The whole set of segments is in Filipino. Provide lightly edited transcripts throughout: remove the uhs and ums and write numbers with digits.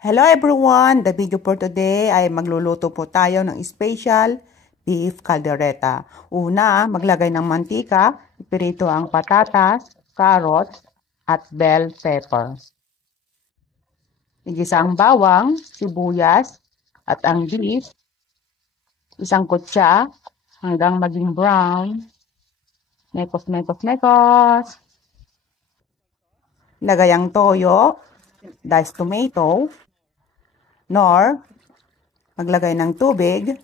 Hello everyone! The video for today ay magluluto po tayo ng special beef caldereta. Una, maglagay ng mantika, ipirito ang patatas, carrots, at bell pepper. Igisa ang bawang, sibuyas, at ang beef. Isang kutsa hanggang maging brown. Mekos. Lagay ang toyo, diced tomato, nor maglagay ng tubig,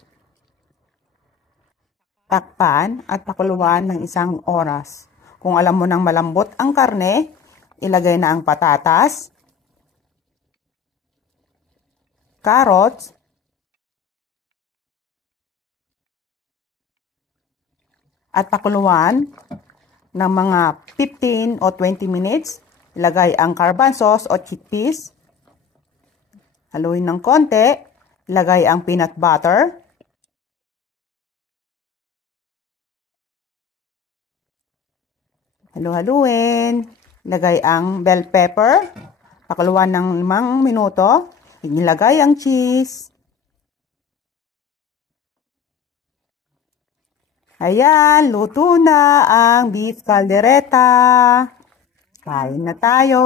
takpan at pakuluan ng 1 oras. Kung alam mo nang malambot ang karne, ilagay na ang patatas, carrots, at pakuluan ng mga 15 o 20 minutes. Ilagay ang garbanzos o chickpeas. Haluin ng konti, ilagay ang peanut butter, halu-haluin, ilagay ang bell pepper, pakuluan ng 5 minuto, ilagay ang cheese. Ayan, luto na ang beef caldereta. Kain na tayo.